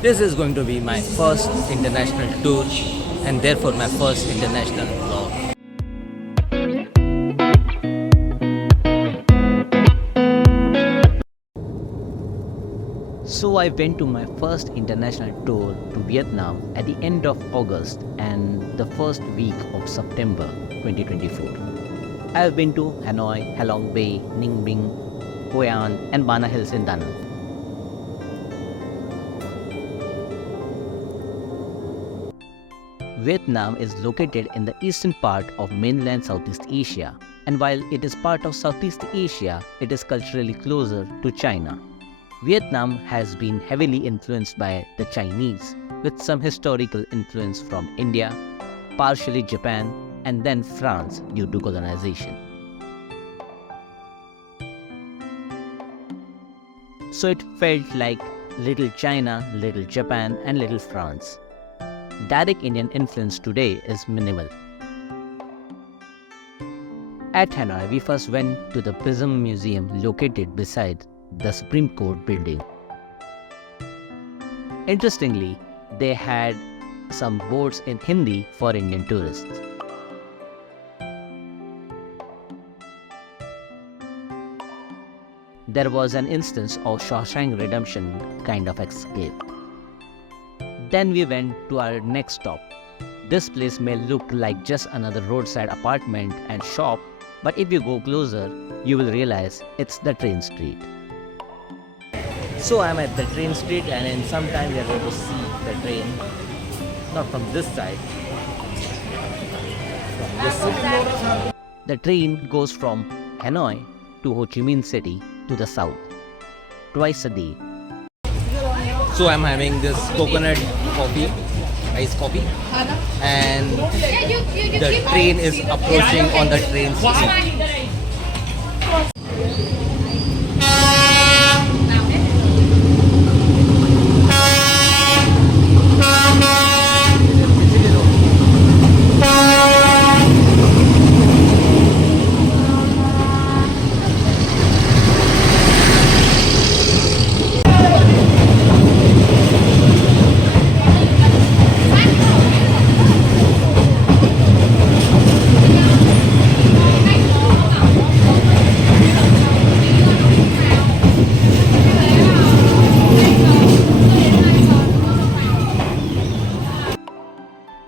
This is going to be my first international tour and therefore my first international vlog. So I went to my first international tour to Vietnam at the end of August and the first week of September 2024. I have been to Hanoi, Halong Bay, Ninh Bình, Hoi An and Bana Hills in Da Nang. Vietnam is located in the eastern part of mainland Southeast Asia, and while it is part of Southeast Asia, it is culturally closer to China. Vietnam has been heavily influenced by the Chinese, with some historical influence from India, partially Japan, and then France due to colonization. So it felt like Little China, Little Japan, and Little France. Direct Indian influence today is minimal. At Hanoi, we first went to the Prism Museum located beside the Supreme Court building. Interestingly, they had some boards in Hindi for Indian tourists. There was an instance of Shawshank Redemption kind of escape. Then we went to our next stop. This place may look like just another roadside apartment and shop, but if you go closer, you will realize it's the train street. So I'm at the train street and in some time we are going to see the train, not from this side, from this side. The train goes from Hanoi to Ho Chi Minh City to the south, twice a day. So I'm having this coconut coffee, iced coffee, and the train is approaching on the train street.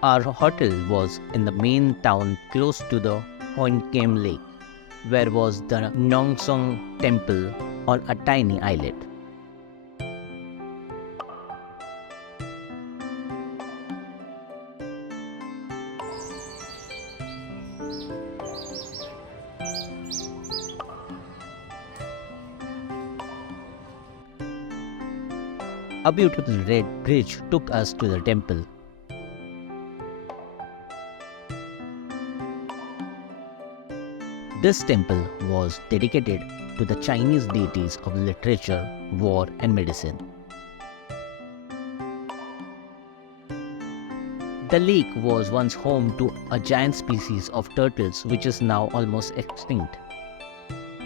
Our hotel was in the main town close to the Hoàn Kiếm Lake, where was the Ngoc Son Temple on a tiny islet. A beautiful red bridge took us to the temple. This temple was dedicated to the Chinese deities of literature, war, and medicine. The lake was once home to a giant species of turtles which is now almost extinct.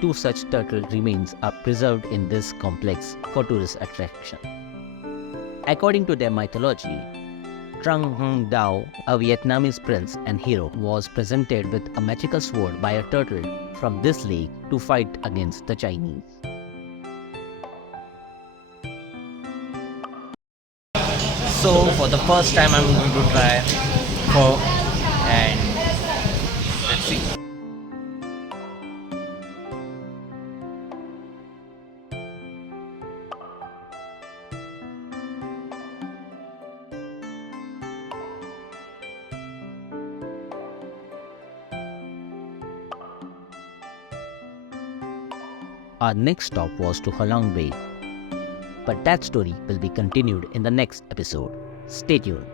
Two such turtle remains are preserved in this complex for tourist attraction. According to their mythology, Trang Hung Dao, a Vietnamese prince and hero, was presented with a magical sword by a turtle from this lake to fight against the Chinese. So for the first time I'm going to try pho and let's see. Our next stop was to Halong Bay, but that story will be continued in the next episode. Stay tuned.